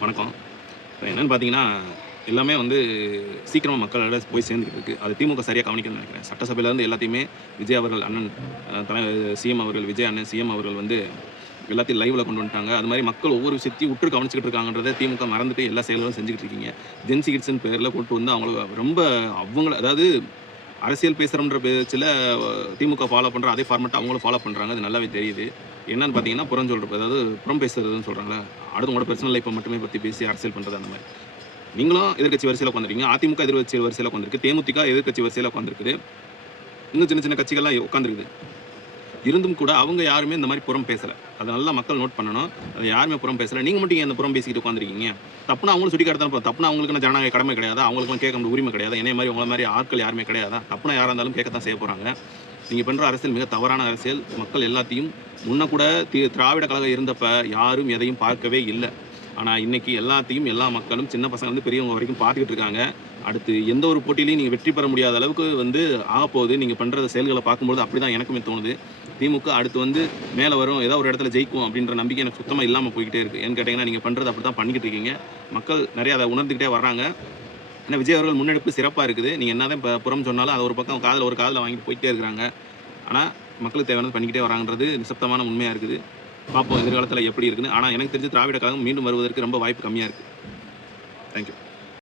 வணக்கம். இப்ப என்னன்னு பார்த்தீங்கன்னா, எல்லாமே வந்து சீக்கிரமா மக்களோட போய் சேர்ந்துகிட்டு இருக்கு. அது திமுக சரியா கவனிக்கணும்னு நெனைக்கிறேன். சட்டசபையிலேருந்து எல்லாத்தையுமே விஜய் அவர்கள் அண்ணன் சிஎம் அவர்கள், விஜய் அண்ணன் சிஎம் அவர்கள் வந்து எல்லாத்தையும் லைவ்ல கொண்டு வந்துட்டாங்க. அது மாரி மக்கள் ஒவ்வொரு விஷயத்தையும் உற்று கவனிச்சுக்கிட்டு இருக்காங்கன்றத திமுக மறந்துட்டு எல்லா செயல்களும் செஞ்சுகிட்டு இருக்கீங்க. ஜென்ஸி கிட்ஸ்ன்னு பேர்ல கூட்டு வந்து அவங்கள ரொம்ப அவங்கள அதாவது அரசியல் பேசுறோம்ன்ற பேச்சுல திமுக ஃபாலோ பண்ற அதே ஃபார்மேட்ட அவங்களும் ஃபாலோ பண்றாங்க. அது நல்லாவே தெரியுது. என்னன்னு பார்த்தீங்கன்னா, புறஞ்சொல்றது. அதாவது புறம் பேசுறதுன்னு சொல்றாங்கல்ல. அடுத்தவங்களோட பெர்சனல் லைஃப்ப மட்டுமே பத்தி பேசி அரசியல் பண்றது அந்த மாரி. நீங்களும் எதிர்க்கட்சி வரிசையில உட்காந்துருக்கீங்க. அதிமுக எதிர்க்கட்சி வரிசையில உட்காந்துருக்கு. தேமுதிக எதிர்க்கட்சி வரிசையில உட்காந்துருக்குது. இன்னும் சின்ன சின்ன கட்சிகள்லாம் உட்காந்துருக்குது. இருந்தும் கூட அவங்க யாருமே இந்த மாரி புறம் பேசல. அத நல்லா மக்கள் நோட் பண்ணணும். அது யாருமே புறம் பேசல. நீங்க மட்டும் ஏன் இந்த புறம் பேசிக்கிட்டு உட்காந்துருக்கீங்க? தப்புனா அவங்களும் சுட்டி காட்ட தான் தப்புனா அவங்களுக்குன்னு ஜனநாயக கடமை கிடையாதா? அவங்களுக்குலாம் கேட்க முடிய உரிமை கிடையாதா? என்னைய மாரி உங்கள மாரி ஆட்கள் யாருமே கிடையாதா? தப்புனா யாரா இருந்தாலும் கேட்கத்தான் செய்ய போறாங்க. நீங்க பண்ற அரசியல் மிக தவறான அரசியல். மக்கள் எல்லாத்தையும் முன்ன கூட திராவிட கழகம் இருந்தப்ப யாரும் எதையும் பார்க்கவே இல்ல. ஆனா, இன்னைக்கு எல்லாத்தையும் எல்லா மக்களும் சின்ன பசங்கலருந்து பெரியவங்க வரைக்கும் பார்த்துக்கிட்டு இருக்காங்க. அடுத்து எந்த ஒரு போட்டியிலயும் நீங்க வெற்றி பெற முடியாத அளவுக்கு வந்து ஆகப்போகுது. நீங்க பண்ற செயல்கள பார்க்கும்போது அப்படிதான் எனக்குமே தோணுது. திமுக அடுத்து வந்து மேல வரும். ஏதோ ஒரு இடத்துல ஜெயிக்கும் அப்படின்ற நம்பிக்கை எனக்கு சுத்தமா இல்லாம போய்க்கிட்டே இருக்கு. ஏன்னு கேட்டீங்கன்னா, நீங்க பண்றது அப்படித்தான் பண்ணிக்கிட்டு இருக்கீங்க. மக்கள் நெறைய அத உணர்ந்துகிட்டே வர்றாங்க. ஏன்னா விஜய் அவர்கள் முன்னெடுப்பு சிறப்பா இருக்குது. நீங்க என்னதான் புறம் சொன்னாலும் அது ஒரு பக்கம் ஒரு காதுல வாங்கிட்டு போயிட்டே இருக்கிறாங்க. ஆனா, மக்களுக்கு தேவையானது பண்ணிக்கிட்டே வராங்கன்றது நிசப்தமான உண்மையா இருக்குது. பார்ப்போம் எதிர்காலத்தில எப்படி இருக்குன்னு. ஆனா, எனக்கு தெரிஞ்சு திராவிட கழகம் மீண்டும் வருவதற்கு ரொம்ப வாய்ப்பு கம்மியா இருக்கு. Thank you.